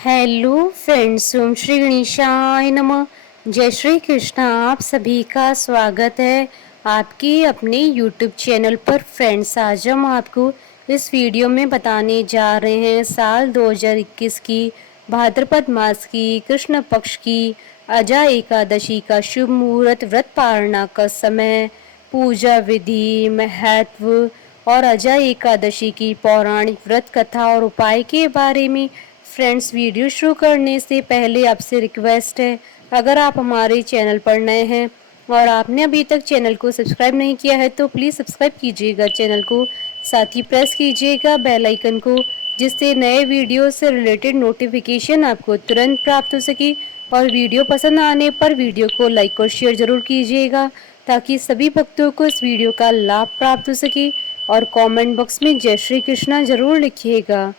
Hello friends, ओम श्री गणेशाय नमः। जय श्री कृष्णा। आप सभी का स्वागत है आपके अपने यूट्यूब चैनल पर। फ्रेंड्स, आज हम आपको इस वीडियो में बताने जा रहे हैं साल 2021 की भाद्रपद मास की कृष्ण पक्ष की अजा एकादशी का शुभ मुहूर्त, व्रत पारणा का समय, पूजा विधि, महत्व और अजा एकादशी की पौराणिक व्रत कथा और उपाय के बारे में। फ्रेंड्स, वीडियो शुरू करने से पहले आपसे रिक्वेस्ट है, अगर आप हमारे चैनल पर नए हैं और आपने अभी तक चैनल को सब्सक्राइब नहीं किया है तो प्लीज़ सब्सक्राइब कीजिएगा चैनल को, साथ ही प्रेस कीजिएगा बेल आइकन को, जिससे नए वीडियो से रिलेटेड नोटिफिकेशन आपको तुरंत प्राप्त हो सके। और वीडियो पसंद आने पर वीडियो को लाइक और शेयर ज़रूर कीजिएगा, ताकि सभी भक्तों को इस वीडियो का लाभ प्राप्त हो सके। और कमेंट बॉक्स में जय श्री कृष्णा ज़रूर लिखिएगा।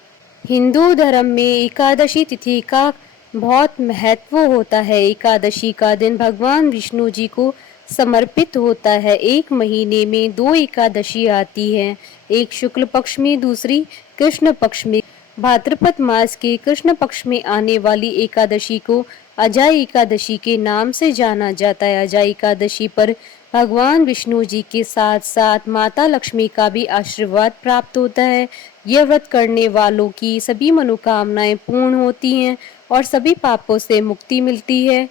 हिंदू धर्म में एकादशी तिथि का बहुत महत्व होता है। एकादशी का दिन भगवान विष्णु जी को समर्पित होता है। एक महीने में दो एकादशी आती है, एक शुक्ल पक्ष में, दूसरी कृष्ण पक्ष में। भाद्रपद मास के कृष्ण पक्ष में आने वाली एकादशी को अजा एकादशी के नाम से जाना जाता है। अजा एकादशी पर भगवान विष्णु जी के साथ साथ माता लक्ष्मी का भी आशीर्वाद प्राप्त होता है। यह व्रत करने वालों की सभी मनोकामनाएं पूर्ण होती हैं और सभी पापों से मुक्ति मिलती है।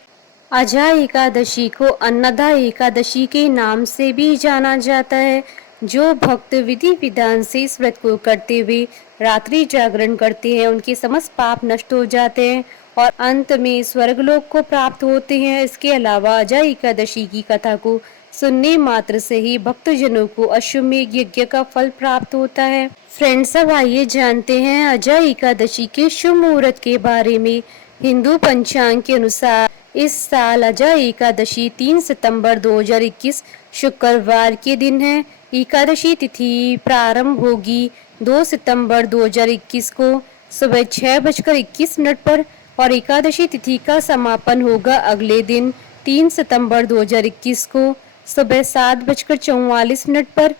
अजा एकादशी को अन्नदा एकादशी के नाम से भी जाना जाता है। जो भक्त विधि विधान से इस व्रत को करते हुए रात्रि जागरण करते हैं, उनके समस्त पाप नष्ट हो जाते हैं और अंत में स्वर्गलोक को प्राप्त होते हैं। इसके अलावा अजा एकादशी की कथा को सुनने मात्र से ही भक्तजनों को अश्वमेध यज्ञ का फल प्राप्त होता है। फ्रेंड्स, अब आइए जानते हैं अजा एकादशी के शुभ मुहूर्त के बारे में। हिंदू पंचांग के अनुसार इस साल अजा एकादशी 3 सितंबर 2021 शुक्रवार के दिन है। एकादशी तिथि प्रारंभ होगी 2 सितंबर 2021 को सुबह 6:21 पर और एकादशी तिथि का समापन होगा अगले दिन 3 सितंबर 2021 को सुबह 7:44 पर।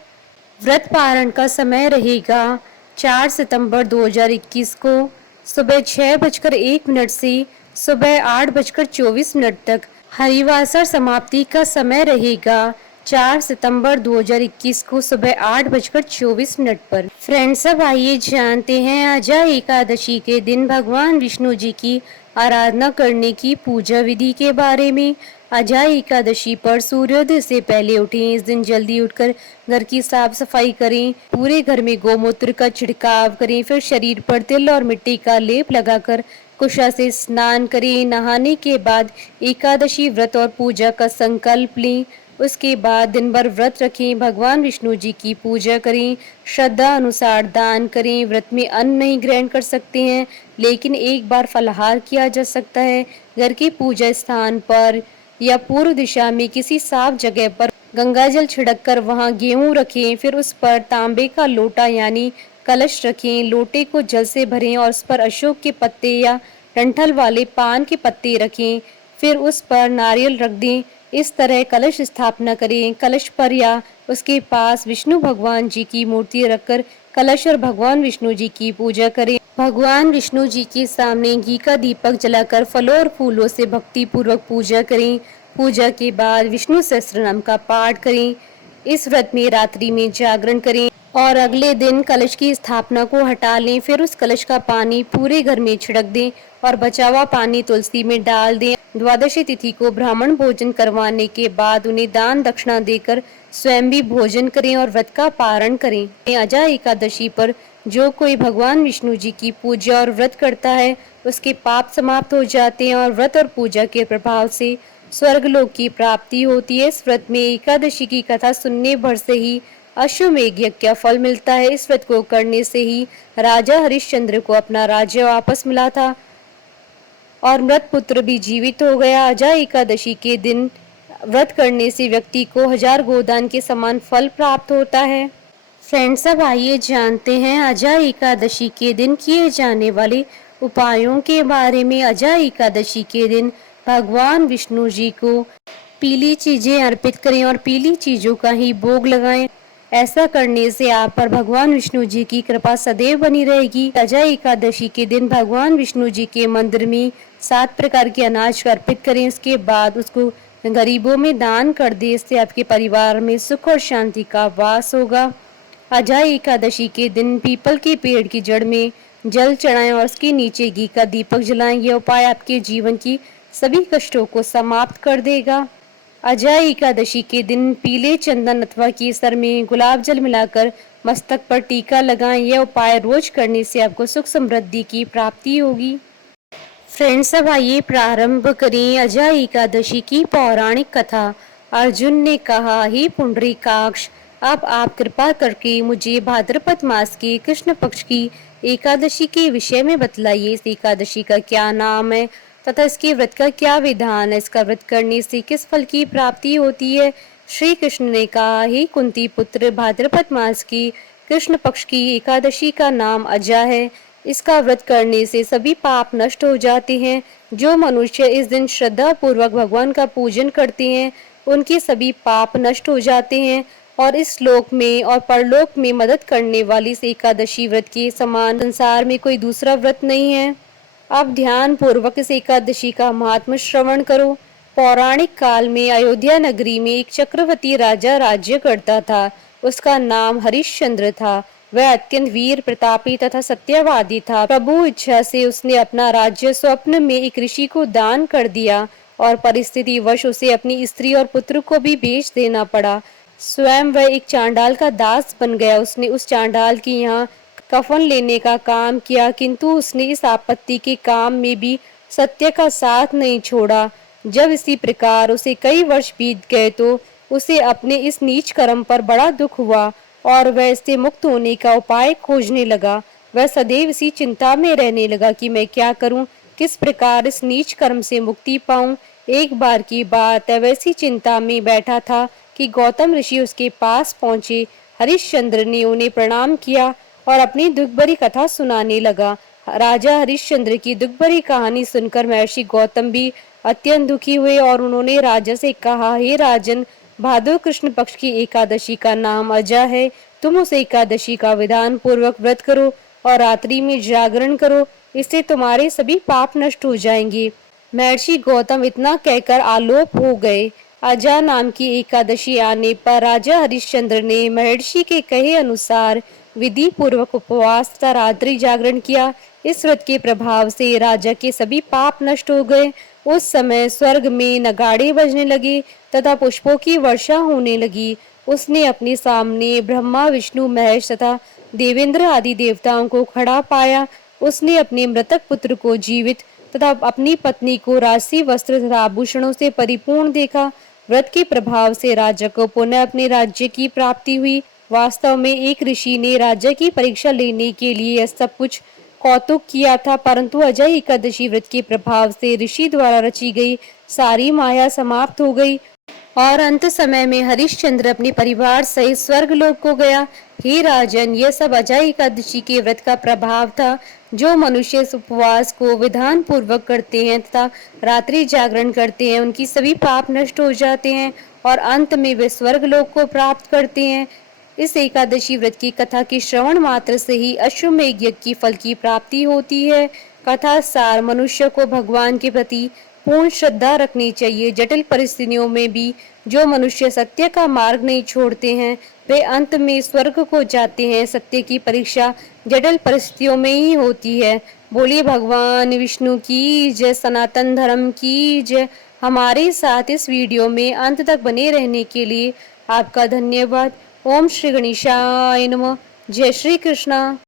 व्रत पारण का समय रहेगा 4 सितंबर 2021 को सुबह 6:01 से सुबह 8:24 तक। हरिवासर समाप्ति का समय रहेगा 4 सितंबर 2021 को सुबह 8:24 पर। फ्रेंड्स, अब आइए जानते हैं अजा एकादशी के दिन भगवान विष्णु जी की आराधना करने की पूजा विधि के बारे में। अजा एकादशी पर सूर्योदय से पहले उठें। इस दिन जल्दी उठकर घर की साफ सफाई करें, पूरे घर में गोमूत्र का छिड़काव करें, फिर शरीर पर तिल और मिट्टी का लेप लगाकर कुशा से स्नान करें। नहाने के बाद एकादशी व्रत और पूजा का संकल्प लें। उसके बाद दिन भर व्रत रखें, भगवान विष्णु जी की पूजा करें, श्रद्धा अनुसार दान करें। व्रत में अन्न नहीं ग्रहण कर सकते हैं, लेकिन एक बार फलाहार किया जा सकता है। घर के पूजा स्थान पर या पूर्व दिशा में किसी साफ जगह पर गंगा जल छिड़क कर वहां गेहूं रखें, फिर उस पर तांबे का लोटा यानी कलश रखें। लोटे को जल से भरें और उस पर अशोक के पत्ते या डंठल वाले पान के पत्ते रखें, फिर उस पर नारियल रख दें। इस तरह कलश स्थापना करें। कलश पर या उसके पास विष्णु भगवान जी की मूर्ति रखकर कलश और भगवान विष्णु जी की पूजा करें। भगवान विष्णु जी के सामने घी का दीपक जलाकर फलों और फूलों से भक्ति पूर्वक पूजा करें। पूजा के बाद विष्णु सहस्त्रनाम का पाठ करें। इस व्रत में रात्रि में जागरण करें और अगले दिन कलश की स्थापना को हटा लें। फिर उस कलश का पानी पूरे घर में छिड़क दें और बचा हुआ पानी तुलसी में डाल दें। द्वादशी तिथि को ब्राह्मण भोजन करवाने के बाद उन्हें दान दक्षिणा देकर स्वयं भी भोजन करें और व्रत का पारण करें। अजा एकादशी पर जो कोई भगवान विष्णु जी की पूजा और व्रत करता है, उसके पाप समाप्त हो जाते हैं और व्रत और पूजा के प्रभाव से स्वर्गलोक की प्राप्ति होती है। इस व्रत में एकादशी की कथा सुनने भर से ही अश्वमेध यज्ञ का फल मिलता है। इस व्रत को करने से ही राजा हरिश्चंद्र को अपना राज्य वापस मिला था और मृत पुत्र भी जीवित हो गया। अजा एकादशी के दिन व्रत करने से व्यक्ति को 1000 गोदान के समान फल प्राप्त होता है। फ्रेंड्स, अब आइए जानते हैं अजा एकादशी के दिन किए जाने वाले उपायों के बारे में। अजा एकादशी के दिन भगवान विष्णु जी को पीली चीजें अर्पित करें और पीली चीजों का ही भोग लगाएं। ऐसा करने से आप पर भगवान विष्णु जी की कृपा सदैव बनी रहेगी। अजय एकादशी के दिन भगवान विष्णु जी के मंदिर में 7 प्रकार के अनाज अर्पित करें। इसके बाद उसको गरीबों में दान कर दे। इससे आपके परिवार में सुख और शांति का वास होगा। अजय एकादशी के दिन पीपल के पेड़ की जड़ में जल चढ़ाएं और उसके नीचे घी का दीपक जलाएं। यह उपाय आपके जीवन की सभी कष्टों को समाप्त कर देगा। अजय एकादशी के दिन पीले चंदन अथवा केसर में गुलाब जल मिलाकर मस्तक पर टीका लगाएं। यह उपाय रोज करने से आपको सुख समृद्धि की प्राप्ति होगी। फ्रेंड्स, अब आइए प्रारंभ करें अजय एकादशी की पौराणिक कथा। अर्जुन ने कहा, हे पुंडरीकाक्ष, अब आप कृपा करके मुझे भाद्रपद मास के कृष्ण पक्ष की एकादशी के विषय में बतलाइए। इस एकादशी का क्या नाम है तथा इसके व्रत का क्या विधान है? इसका व्रत करने से किस फल की प्राप्ति होती है? श्री कृष्ण ने कहा, हे कुंती पुत्र, भाद्रपद मास की कृष्ण पक्ष की एकादशी का नाम अजय है। इसका व्रत करने से सभी पाप नष्ट हो जाते हैं। जो मनुष्य इस दिन श्रद्धा पूर्वक भगवान का पूजन करते हैं, उनके सभी पाप नष्ट हो जाते हैं और इस लोक में और परलोक में मदद करने वाली इस एकादशी व्रत के समान संसार में कोई दूसरा व्रत नहीं है। अब ध्यान पूर्वक इस एकादशी का महात्म श्रवण करो। पौराणिक काल में अयोध्या नगरी में एक चक्रवर्ती राजा राज्य करता था। उसका नाम हरिश्चंद्र था। वह अत्यंत वीर प्रतापी तथा सत्यवादी था। प्रभु इच्छा से उसने अपना राज्य स्वप्न में एक ऋषि को दान कर दिया और परिस्थिति वश उसे अपनी स्त्री और पुत्र को भी बेच देना पड़ा। स्वयं वह एक चांडाल का दास बन गया। उसने उस चांडाल की यहाँ कफन लेने का काम किया, किंतु उसने इस आपत्ति के काम में भी सत्य का साथ नहीं छोड़ा। जब इसी प्रकार उसे कई वर्ष बीत गए तो उसे अपने इस नीच कर्म पर बड़ा दुख हुआ और वह इससे मुक्त होने का उपाय खोजने लगा। वह सदैव इसी चिंता में रहने लगा कि मैं क्या करूं, किस प्रकार इस नीच कर्म से मुक्ति पाऊं। एक बार की बात है, वैसी चिंता में बैठा था कि गौतम ऋषि उसके पास पहुंचे। हरिश्चंद्र ने उन्हें प्रणाम किया और अपनी दुख भरी कथा सुनाने लगा। राजा हरिश्चंद्र की दुख भरी कहानी सुनकर महर्षि गौतम भी अत्यंत दुखी हुए और उन्होंने राजा से कहा, हे राजन, भादो कृष्ण पक्ष की एकादशी का नाम अजय है। तुम उस एकादशी का विधान पूर्वक व्रत करो और रात्रि में जागरण करो। इससे तुम्हारे सभी पाप नष्ट हो जाएंगे। महर्षि गौतम इतना कहकर आलोप हो गए। अजय नाम की एकादशी आने पर राजा हरिश्चंद्र ने महर्षि के कहे अनुसार विधि पूर्वक उपवास तथा रात्रि जागरण किया। इस व्रत के प्रभाव से राजा के सभी पाप नष्ट हो गए। उस समय स्वर्ग में नगाड़े बजने लगे तथा पुष्पों की वर्षा होने लगी। उसने अपने सामने ब्रह्मा, विष्णु, महेश तथा देवेंद्र आदि देवताओं को खड़ा पाया। उसने अपने मृतक पुत्र को जीवित तथा अपनी पत्नी को राशि वस्त्र तथा आभूषणों से परिपूर्ण देखा। व्रत के प्रभाव से राजा को पुनः अपने राज्य की प्राप्ति हुई। वास्तव में एक ऋषि ने राज्य की परीक्षा लेने के लिए सब कुछ कौतुक किया था, परंतु अजय एकादशी व्रत के प्रभाव से ऋषि द्वारा रची गई सारी माया समाप्त हो गई और अंत समय में हरिश्चंद्र अपने परिवार सहित स्वर्गलोक को गया। हे राजन, यह सब अजय एकादशी के व्रत का प्रभाव था। जो मनुष्य इस उपवास को विधान पूर्वक करते हैं तथा रात्रि जागरण करते हैं, उनकी सभी पाप नष्ट हो जाते हैं और अंत में वे स्वर्गलोक को प्राप्त करते हैं। इस एकादशी व्रत की कथा के श्रवण मात्र से ही अश्वमेध यज्ञ की फल की प्राप्ति होती है। कथा सार, मनुष्य को भगवान के प्रति पूर्ण श्रद्धा रखनी चाहिए। जटिल परिस्थितियों में भी जो मनुष्य सत्य का मार्ग नहीं छोड़ते हैं, वे अंत में स्वर्ग को जाते हैं। सत्य की परीक्षा जटिल परिस्थितियों में ही होती है। बोलिए भगवान विष्णु की जय, सनातन धर्म की जय। हमारे साथ इस वीडियो में अंत तक बने रहने के लिए आपका धन्यवाद। ओम श्री गणेशाय नमः। जय श्री कृष्णा।